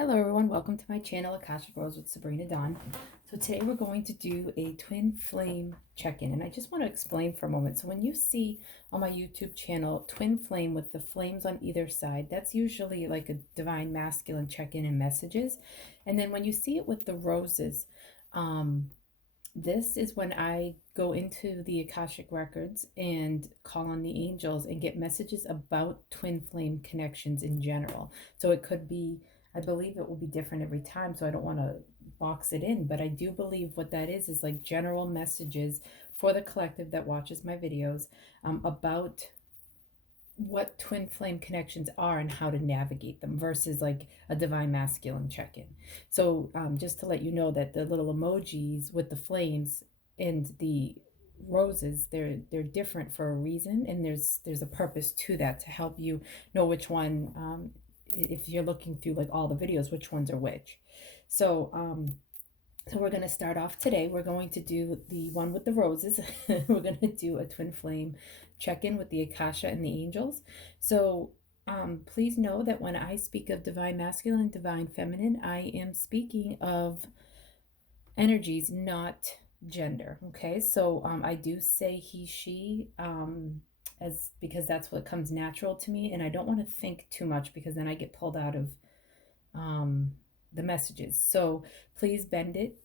Hello everyone, welcome to my channel, Akashic Rose with Sabrina Dawn. So today we're going to do a twin flame check-in, and I just want to explain for a moment. So when you see on my YouTube channel twin flame with the flames on either side, that's usually like a divine masculine check-in and messages. And then when you see it with the roses, this is when I go into the Akashic records and call on the angels and get messages about twin flame connections in general. So it could be, I believe it will be different every time, so I don't want to box it in, but I do believe what that is like general messages for the collective that watches my videos about what twin flame connections are and how to navigate them versus like a divine masculine check-in. So just to let you know that the little emojis with the flames and the roses, they're different for a reason, and there's a purpose to that to help you know which one, if you're looking through like all the videos, which ones are which. So we're going to start off today. We're going to do the one with the roses. We're going to do a twin flame check-in with the Akasha and the angels. So please know that when I speak of divine masculine and divine feminine, I am speaking of energies, not gender. Okay, so I do say he, she, as because that's what comes natural to me, and I don't want to think too much because then I get pulled out of the messages. So please bend it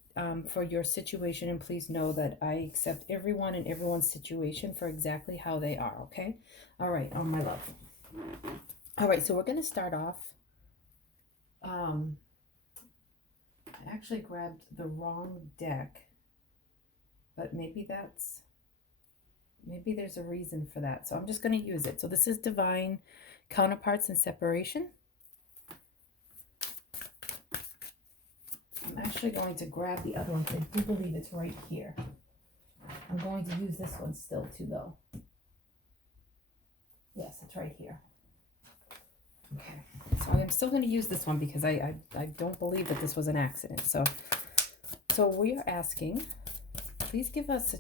for your situation, and please know that I accept everyone and everyone's situation for exactly how they are. Okay, all right, my love. All right, so we're going to start off. I actually grabbed the wrong deck, but maybe there's a reason for that, so I'm just going to use it. So this is Divine Counterparts and Separation. I'm actually going to grab the other one. I do believe it's right here. I'm going to use this one still too, though. Yes, it's right here. Okay, so I'm still going to use this one because I don't believe that this was an accident. So we are asking, please give us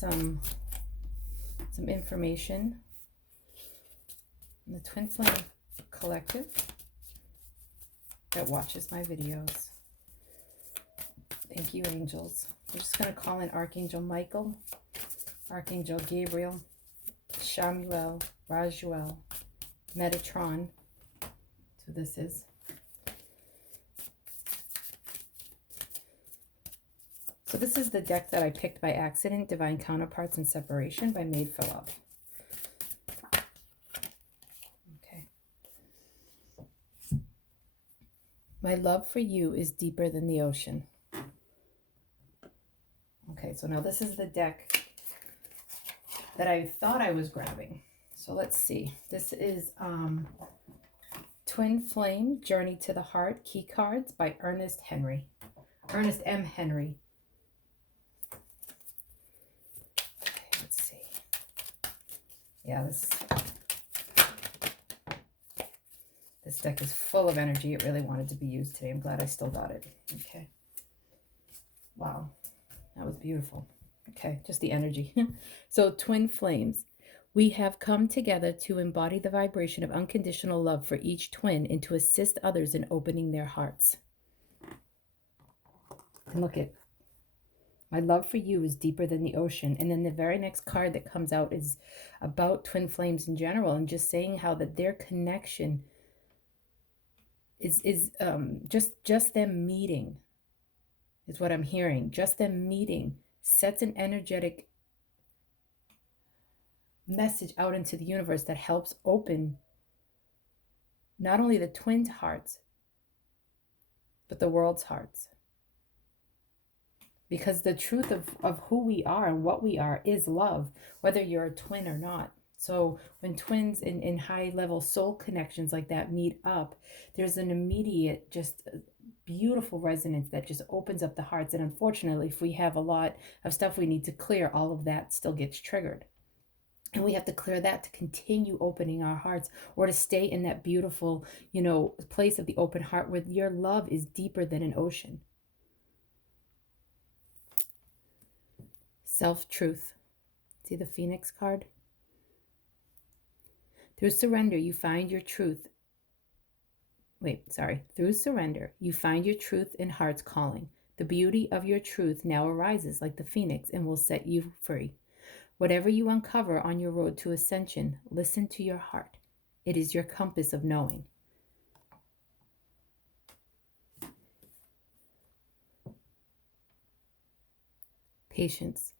some information on the Twin Flame Collective that watches my videos. Thank you, angels. We're just going to call in Archangel Michael, Archangel Gabriel, Shamuel, Rajuel, Metatron. So this is. So this is the deck that I picked by accident, Divine Counterparts and Separation by Made for Love. My love for you is deeper than the ocean. Okay, so now this is the deck that I thought I was grabbing. So let's see. This is Twin Flame, Journey to the Heart, Key Cards by Ernest M. Henry. Okay, let's see. Yeah, this deck is full of energy. It really wanted to be used today. I'm glad I still got it. Okay. Wow. That was beautiful. Okay, just the energy. So, twin flames. We have come together to embody the vibration of unconditional love for each twin and to assist others in opening their hearts. And look at, my love for you is deeper than the ocean. And then the very next card that comes out is about twin flames in general, and just saying how that their connection is just them meeting is what I'm hearing. Just them meeting sets an energetic message out into the universe that helps open not only the twins' hearts, but the world's hearts. Because the truth of who we are and what we are is love, whether you're a twin or not. So when twins in high-level soul connections like that meet up, there's an immediate, just beautiful resonance that just opens up the hearts. And unfortunately, if we have a lot of stuff we need to clear, all of that still gets triggered. And we have to clear that to continue opening our hearts, or to stay in that beautiful, place of the open heart where your love is deeper than an ocean. Self-truth. See the Phoenix card? Through surrender, you find your truth through surrender, you find your truth and heart's calling. The beauty of your truth now arises like the phoenix and will set you free. Whatever you uncover on your road to ascension, listen to your heart. It is your compass of knowing. Patience.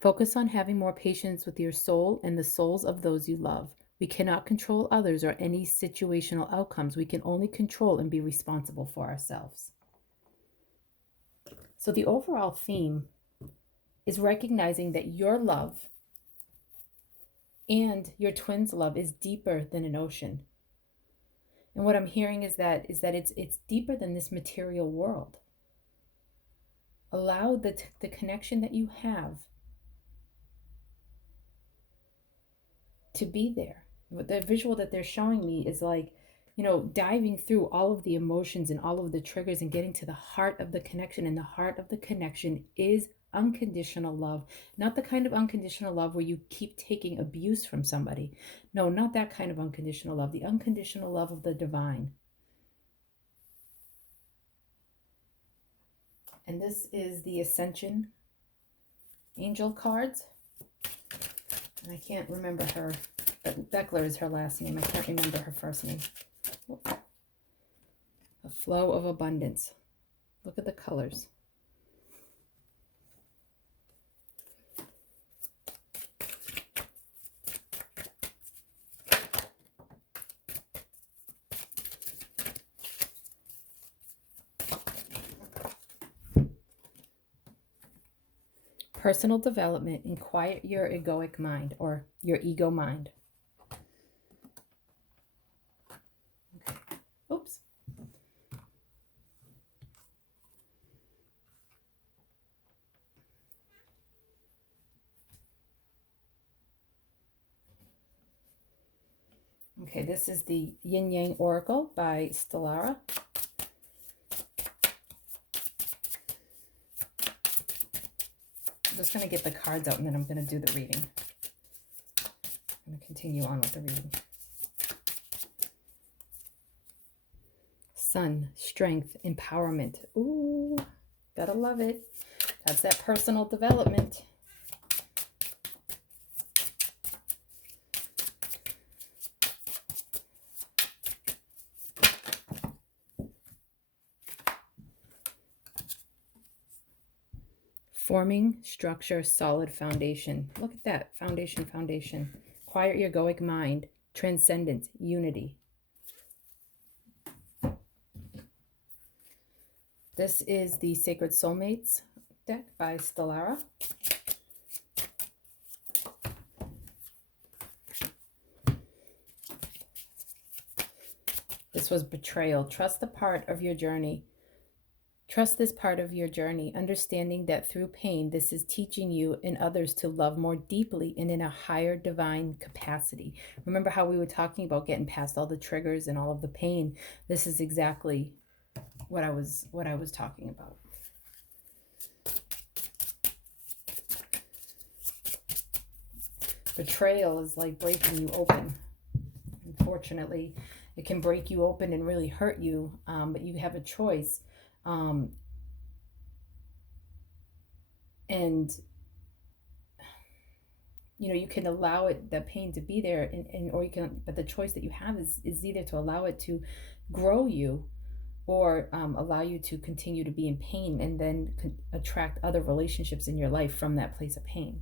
Focus on having more patience with your soul and the souls of those you love. We cannot control others or any situational outcomes. We can only control and be responsible for ourselves. So the overall theme is recognizing that your love and your twin's love is deeper than an ocean. And what I'm hearing is that it's deeper than this material world. Allow the connection that you have to be there. The visual that they're showing me is like, diving through all of the emotions and all of the triggers and getting to the heart of the connection. And the heart of the connection is unconditional love. Not the kind of unconditional love where you keep taking abuse from somebody. No, not that kind of unconditional love. The unconditional love of the divine. And this is the Ascension Angel cards. And I can't remember her, but Beckler is her last name. I can't remember her first name. A flow of abundance. Look at the colors. Personal development and quiet your egoic mind or your ego mind. Okay. Oops. Okay, this is the Yin Yang Oracle by Stellara. I'm just going to get the cards out and then I'm going to do the reading. I'm going to continue on with the reading. Sun, strength, empowerment. Ooh, gotta love it. That's that personal development. Forming structure, solid foundation. Look at that. Foundation. Quiet your egoic mind. Transcendence, unity. This is the Sacred Soulmates deck by Stellara. This was betrayal. Trust the part of your journey. Trust this part of your journey, understanding that through pain, this is teaching you and others to love more deeply and in a higher divine capacity. Remember how we were talking about getting past all the triggers and all of the pain? This is exactly what I was talking about. Betrayal is like breaking you open. Unfortunately, it can break you open and really hurt you, but you have a choice. And you can allow the pain to be there, or you can, but the choice that you have is either to allow it to grow you, or allow you to continue to be in pain and then attract other relationships in your life from that place of pain.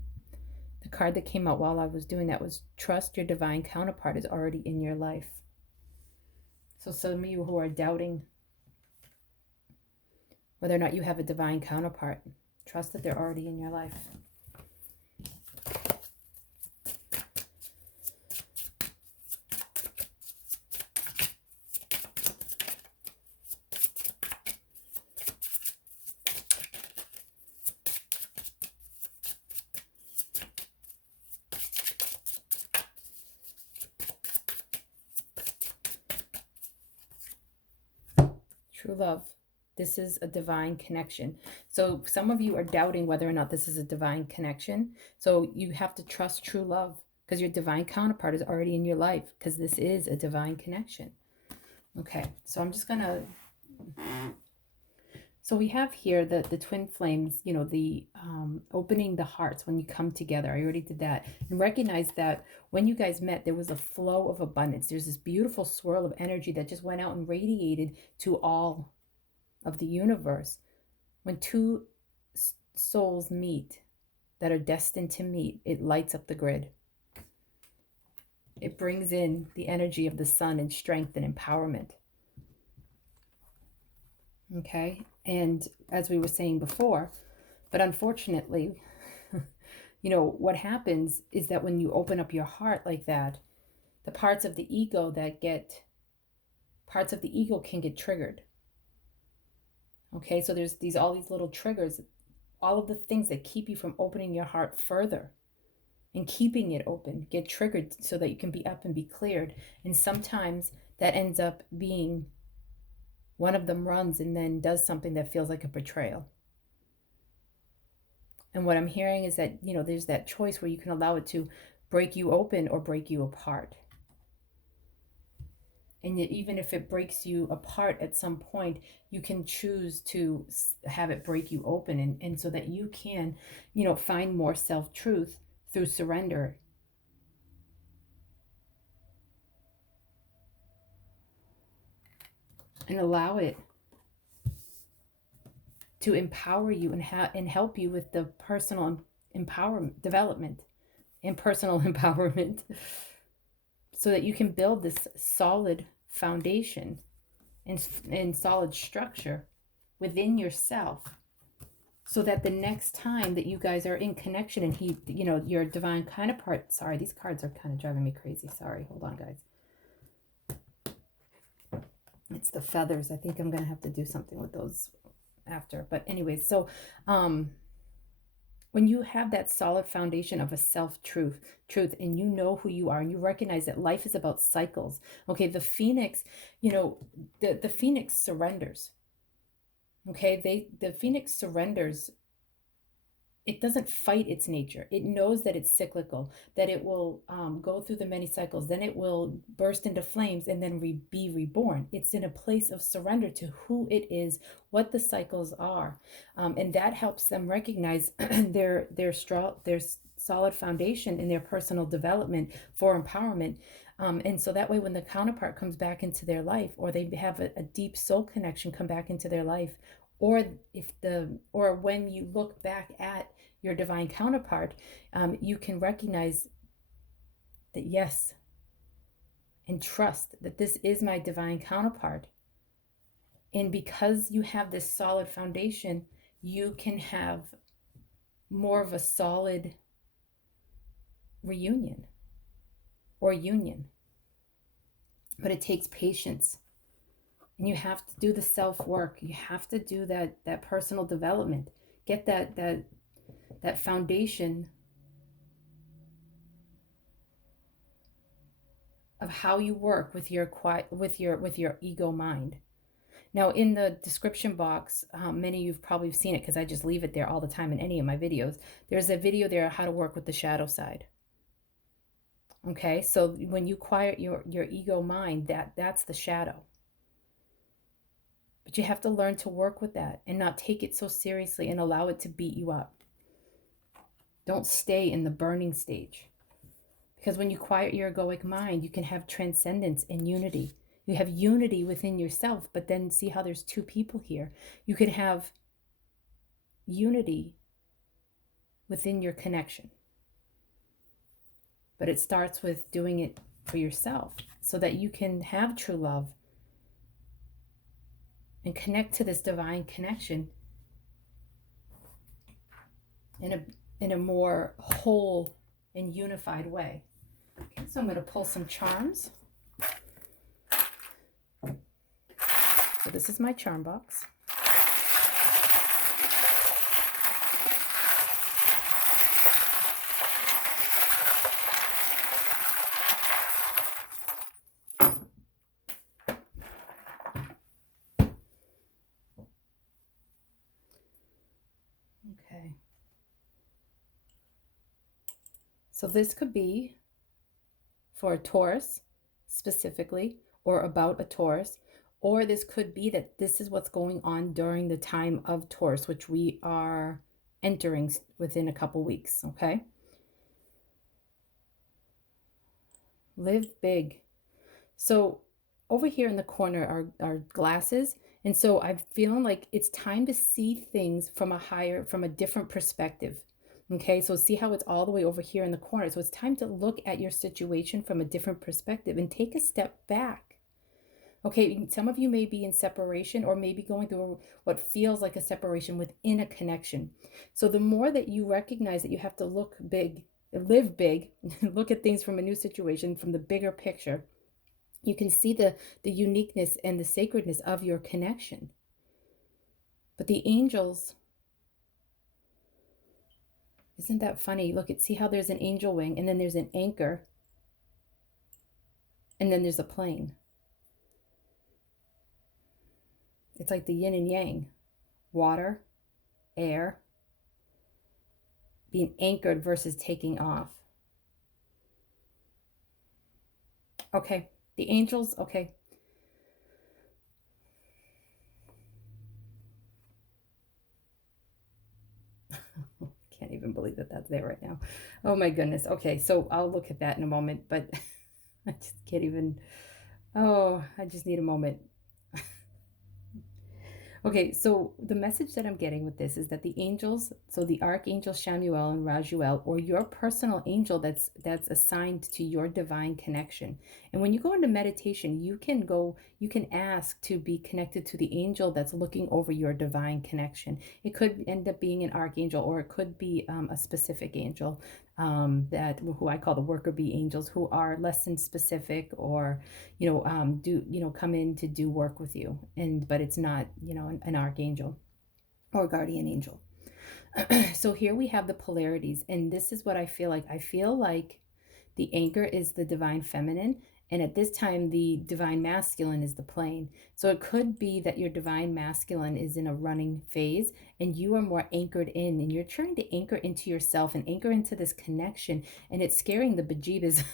The card that came out while I was doing that was trust your divine counterpart is already in your life. So some of you who are doubting whether or not you have a divine counterpart, trust that they're already in your life. True love. This is a divine connection. So some of you are doubting whether or not this is a divine connection. So you have to trust true love because your divine counterpart is already in your life because this is a divine connection. Okay, so I'm just gonna, so we have here the twin flames, the opening the hearts when you come together. I already did that. And recognize that when you guys met, there was a flow of abundance. There's this beautiful swirl of energy that just went out and radiated to all of the universe. When two souls meet that are destined to meet, it lights up the grid. It brings in the energy of the sun and strength and empowerment. Okay. And as we were saying before, but unfortunately, what happens is that when you open up your heart like that, the parts of the ego can get triggered. Okay. So there's all these little triggers, all of the things that keep you from opening your heart further and keeping it open get triggered so that you can be up and be cleared. And sometimes that ends up being one of them runs and then does something that feels like a betrayal. And what I'm hearing is that, there's that choice where you can allow it to break you open or break you apart. And yet, even if it breaks you apart at some point, you can choose to have it break you open. And so that you can, find more self-truth through surrender. And allow it to empower you and help you with the personal empowerment, development, and personal empowerment, so that you can build this solid foundation and solid structure within yourself, so that the next time that you guys are in connection and your divine counterpart. Sorry, these cards are kind of driving me crazy. Sorry, hold on, guys. It's the feathers. I think I'm gonna have to do something with those after. But anyways, so when you have that solid foundation of a truth, and you know who you are, and you recognize that life is about cycles. Okay, the phoenix, the phoenix surrenders. Okay, the phoenix surrenders. It doesn't fight its nature. It knows that it's cyclical, that it will go through the many cycles, then it will burst into flames and then be reborn. It's in a place of surrender to who it is, what the cycles are. And that helps them recognize their solid foundation in their personal development for empowerment. And so that way, when the counterpart comes back into their life, or they have a deep soul connection come back into their life, or when you look back at your divine counterpart, you can recognize that, yes, and trust that this is my divine counterpart. And because you have this solid foundation, you can have more of a solid reunion or union. But it takes patience. And you have to do the self-work. You have to do that personal development. Get that foundation of how you work with your ego mind. Now, in the description box, many of you've probably seen it because I just leave it there all the time in any of my videos. There's a video there on how to work with the shadow side. Okay, so when you quiet your ego mind, that's the shadow. But you have to learn to work with that and not take it so seriously and allow it to beat you up. Don't stay in the burning stage. Because when you quiet your egoic mind, you can have transcendence and unity. You have unity within yourself, but then see how there's two people here. You can have unity within your connection. But it starts with doing it for yourself so that you can have true love and connect to this divine connection in a more whole and unified way. Okay, so I'm going to pull some charms. So this is my charm box. Okay. So this could be for a Taurus specifically, or about a Taurus. Or this could be that this is what's going on during the time of Taurus, which we are entering within a couple weeks, okay? Live big. So over here in the corner are glasses. And so I'm feeling like it's time to see things from a different perspective. Okay, so see how it's all the way over here in the corner. So it's time to look at your situation from a different perspective and take a step back. Okay, some of you may be in separation or maybe going through what feels like a separation within a connection. So the more that you recognize that you have to look big, live big, look at things from a new situation, from the bigger picture, you can see the uniqueness and the sacredness of your connection. But the angels, isn't that funny? Look at, see how there's an angel wing and then there's an anchor and then there's a plane. It's like the yin and yang, water, air, being anchored versus taking off. Okay, the angels, okay. Can't even believe that that's there right now. Oh my goodness. Okay, so I'll look at that in a moment, but I just can't even. Oh, I just need a moment. Okay, so the message that I'm getting with this is that the angels, so the archangel Shamuel and Rajuel, or your personal angel that's assigned to your divine connection. And when you go into meditation, you can ask to be connected to the angel that's looking over your divine connection. It could end up being an archangel, or it could be a specific angel that who I call the worker bee angels, who are less than specific, or do come in to do work with you, and but it's not an archangel or guardian angel. So here we have the polarities, and this is what I feel like the anchor is the divine feminine, and at this time the divine masculine is the plane. So it could be that your divine masculine is in a running phase and you are more anchored in, and you're trying to anchor into yourself and anchor into this connection, and it's scaring the bejeebus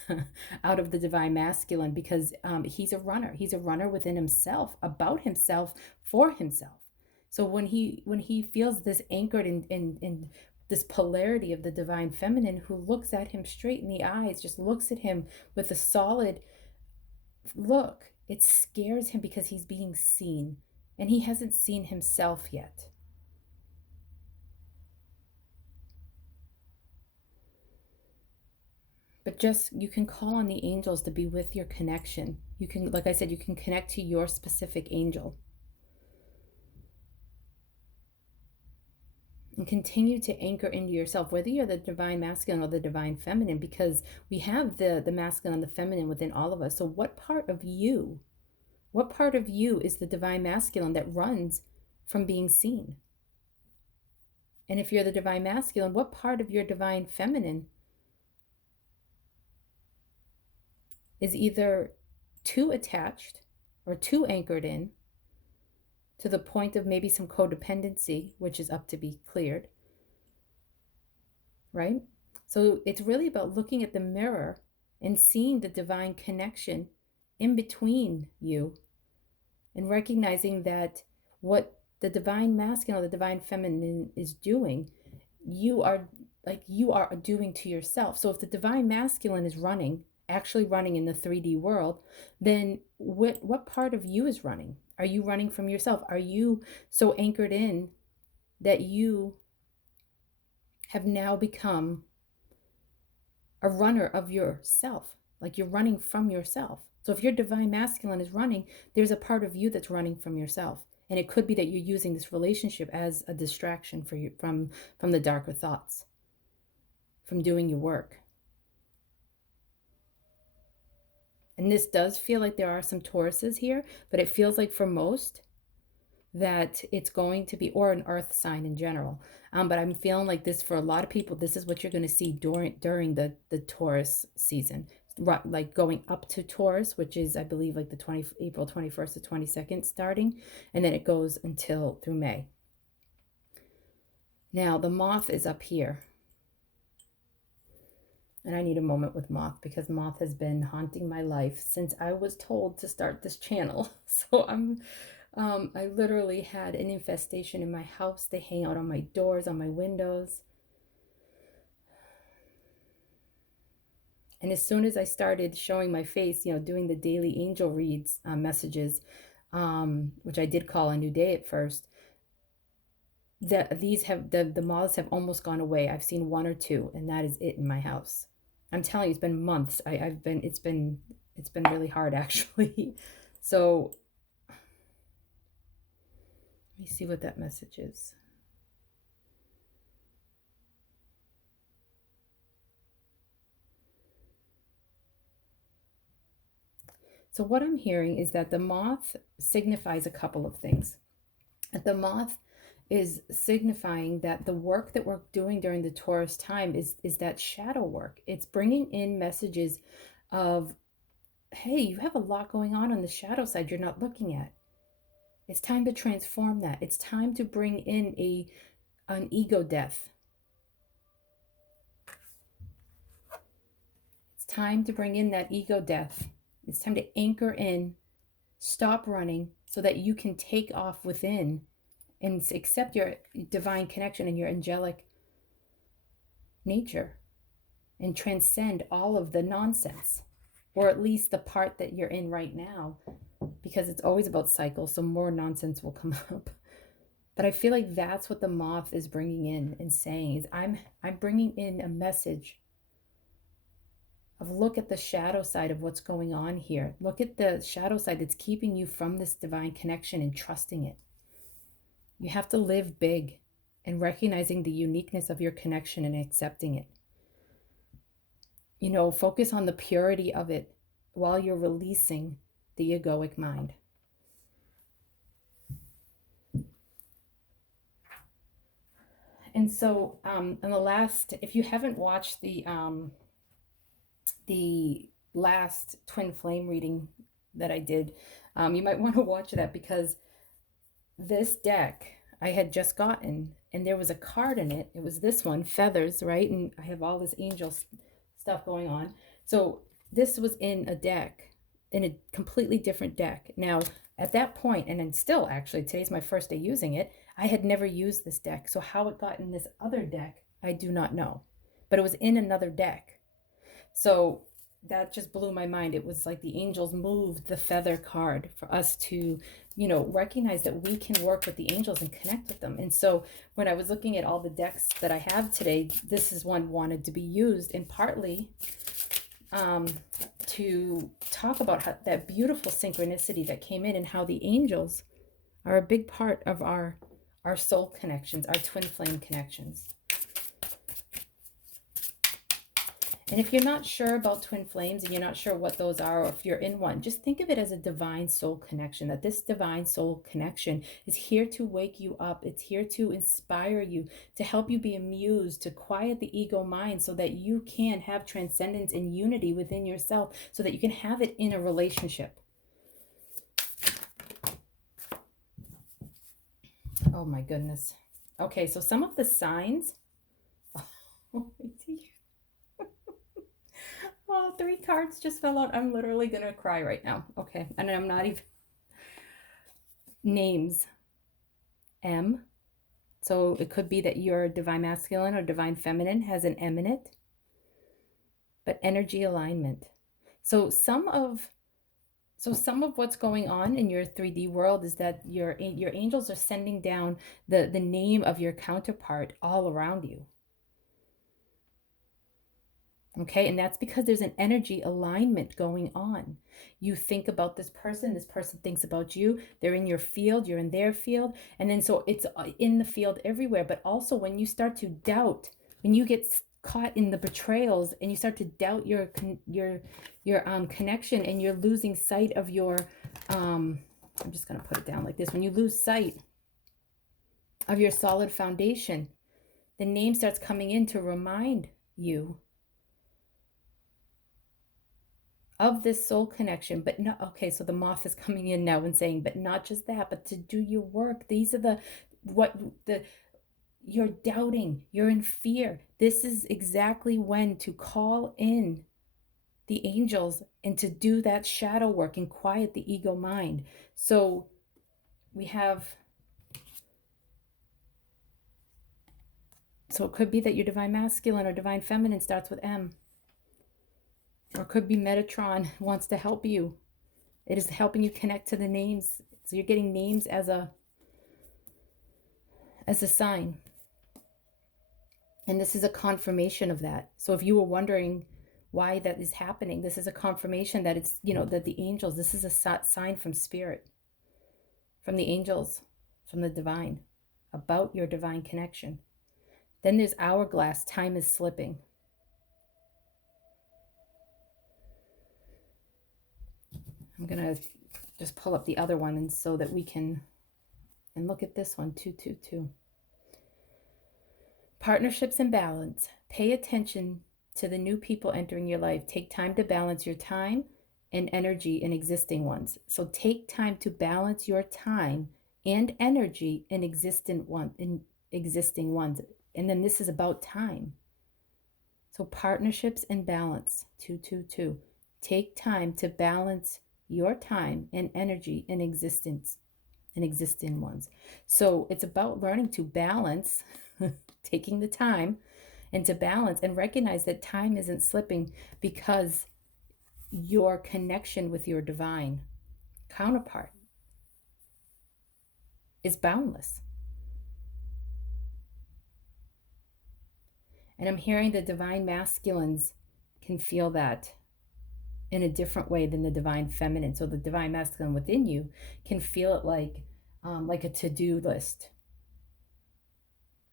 out of the divine masculine, because he's a runner within himself, about himself, for himself. So when he feels this anchored in this polarity of the divine feminine, who looks at him straight in the eyes, just looks at him with a solid look, it scares him because he's being seen and he hasn't seen himself yet. But just, you can call on the angels to be with your connection. You can, like I said, you can connect to your specific angel and continue to anchor into yourself, whether you're the divine masculine or the divine feminine, because we have the masculine and the feminine within all of us. So what part of you is the divine masculine that runs from being seen? And if you're the divine masculine, what part of your divine feminine is either too attached or too anchored in, to the point of maybe some codependency, which is up to be cleared, right? So it's really about looking at the mirror and seeing the divine connection in between you, and recognizing that what the divine masculine or the divine feminine is doing, you are doing to yourself. So if the divine masculine is actually running in the 3D world, then what part of you is running? Are you running from yourself? Are you so anchored in that you have now become a runner of yourself? Like you're running from yourself. So if your divine masculine is running, there's a part of you that's running from yourself. And it could be that you're using this relationship as a distraction for you from the darker thoughts, from doing your work. And this does feel like there are some Tauruses here, but it feels like for most that it's going to be, or an earth sign in general. But I'm feeling like this, for a lot of people, this is what you're going to see during the Taurus season, like going up to Taurus, which is, I believe, like the April 21st to 22nd starting, and then it goes until through May. Now the moth is up here. And I need a moment with moth because moth has been haunting my life since I was told to start this channel. So I literally had an infestation in my house. They hang out on my doors, on my windows. And as soon as I started showing my face, doing the daily angel reads messages, which I did call a new day at first, the moths have almost gone away. I've seen one or two, and that is it in my house. I'm telling you, it's been months. It's been really hard actually. So let me see what that message is. So what I'm hearing is that the moth signifies a couple of things. The moth is signifying that the work that we're doing during the Taurus time is that shadow work. It's bringing in messages of, hey, you have a lot going on the shadow side you're not looking at. It's time to transform that. It's time to bring in an ego death. It's time to bring in that ego death. It's time to anchor in, stop running so that you can take off within and accept your divine connection and your angelic nature and transcend all of the nonsense, or at least the part that you're in right now, because it's always about cycles, so more nonsense will come up. But I feel like that's what the moth is bringing in and saying is I'm bringing in a message of, look at the shadow side of what's going on here. Look at the shadow side that's keeping you from this divine connection and trusting it. You have to live big and recognizing the uniqueness of your connection and accepting it. Focus on the purity of it while you're releasing the egoic mind. And so, if you haven't watched the last twin flame reading that I did, you might want to watch that, because this deck I had just gotten, and there was a card in it. It was this one, feathers, right? And I have all this angel stuff going on. So this was in a deck, in a completely different deck. Now, at that point, and then still actually, today's my first day using it, I had never used this deck. So how it got in this other deck, I do not know. But it was in another deck. So that just blew my mind. It was like the angels moved the feather card for us to, recognize that we can work with the angels and connect with them. And so when I was looking at all the decks that I have today, this is one wanted to be used, and partly to talk about that beautiful synchronicity that came in, and how the angels are a big part of our soul connections, our twin flame connections. And if you're not sure about twin flames and you're not sure what those are, or if you're in one, just think of it as a divine soul connection, that this divine soul connection is here to wake you up. It's here to inspire you, to help you be amused, to quiet the ego mind so that you can have transcendence and unity within yourself, so that you can have it in a relationship. Oh my goodness. Okay, so some of the signs. Oh, 3 cards just fell out. I'm literally going to cry right now. Okay. And I'm not even. Names. M. So it could be that your divine masculine or divine feminine has an M in it. But energy alignment. So some of what's going on in your 3D world is that your angels are sending down the name of your counterpart all around you. Okay, and that's because there's an energy alignment going on. You think about this person thinks about you, they're in your field, you're in their field, and then so it's in the field everywhere. But also when you start to doubt, when you get caught in the betrayals and you start to doubt your connection, and you're losing sight of your, I'm just going to put it down like this. When you lose sight of your solid foundation, the name starts coming in to remind you of this soul connection. But no, okay, so the moth is coming in now and saying, but not just that, but to do your work. These are you're doubting, you're in fear, this is exactly when to call in the angels and to do that shadow work and quiet the ego mind. So we have, so it could be that your divine masculine or divine feminine starts with M, or it could be Metatron wants to help you. It is helping you connect to the names. So you're getting names as a sign. And this is a confirmation of that. So if you were wondering why that is happening, this is a confirmation that it's, that the angels, this is a sign from spirit, from the angels, from the divine, about your divine connection. Then there's hourglass, time is slipping. I'm going to just pull up the other one and so that we can, and look at this one, 222. Partnerships and balance. Pay attention to the new people entering your life. Take time to balance your time and energy in existing ones. So take time to balance your time and energy in existing ones. And then this is about time. So partnerships and balance, 222. Take time to balance your time and energy in existing ones. So it's about learning to balance, taking the time and to balance and recognize that time isn't slipping because your connection with your divine counterpart is boundless. And I'm hearing the divine masculines can feel that in a different way than the divine feminine. So the divine masculine within you can feel it like a to-do list.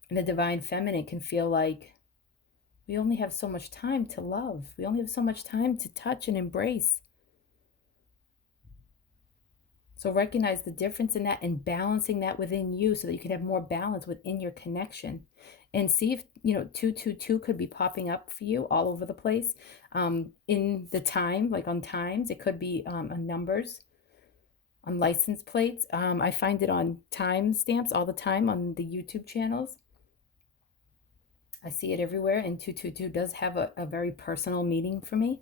And the divine feminine can feel like we only have so much time to love. We only have so much time to touch and embrace. So recognize the difference in that and balancing that within you so that you can have more balance within your connection. And see if, 222 could be popping up for you all over the place in the time, like on times. It could be on numbers, on license plates. I find it on time stamps all the time on the YouTube channels. I see it everywhere, and 222 does have a very personal meaning for me.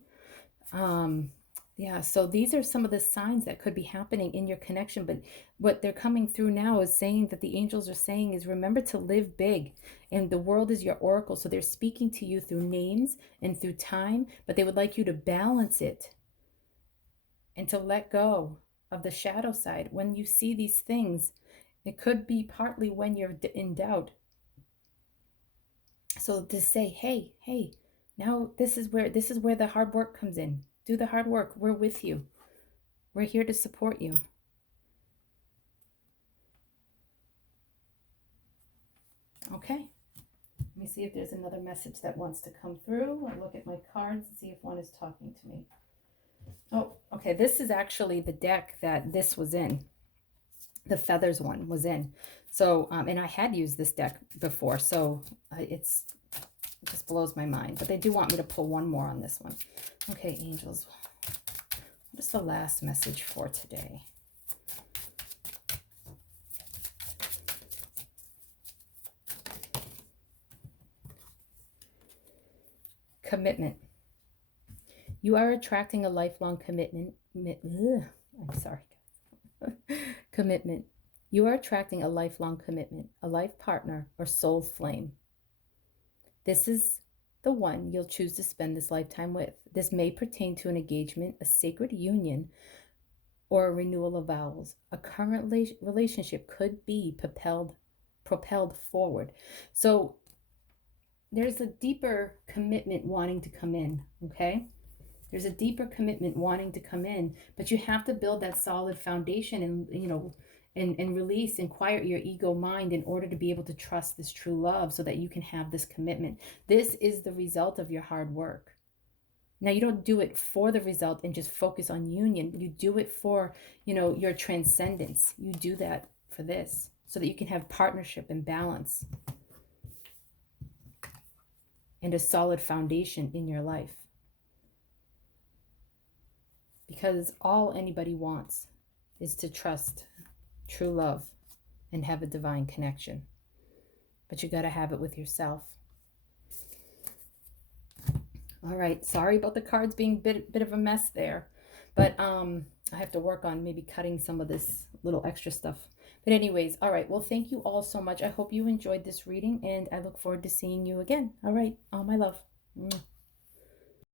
Yeah, so these are some of the signs that could be happening in your connection, but what they're coming through now is saying that the angels are saying is remember to live big, and the world is your oracle. So they're speaking to you through names and through time, but they would like you to balance it and to let go of the shadow side. When you see these things, it could be partly when you're in doubt. So to say, hey, now this is where the hard work comes in. Do the hard work. We're with you. We're here to support you. Okay. Let me see if there's another message that wants to come through. I'll look at my cards and see if one is talking to me. Oh, okay. This is actually the deck that this was in. The feathers one was in. So, and I had used this deck before, so it just blows my mind. But they do want me to pull one more on this one. Okay, angels. What is the last message for today? Commitment. You are attracting a lifelong commitment. I'm sorry. Commitment. You are attracting a lifelong commitment, a life partner, or soul flame. This is the one you'll choose to spend this lifetime with. This may pertain to an engagement, a sacred union, or a renewal of vows. A current relationship could be propelled forward. So there's a deeper commitment wanting to come in, okay? There's a deeper commitment wanting to come in, but you have to build that solid foundation and release and quiet your ego mind in order to be able to trust this true love so that you can have this commitment. This is the result of your hard work. Now, you don't do it for the result and just focus on union. You do it for, your transcendence. You do that for this so that you can have partnership and balance and a solid foundation in your life. Because all anybody wants is to trust true love and have a divine connection. but you got to have it with yourself. All right, sorry about the cards being bit of a mess there, but I have to work on maybe cutting some of this little extra stuff. But anyways, all right. Well, thank you all so much. I hope you enjoyed this reading, and I look forward to seeing you again. All right, all my love. Mwah.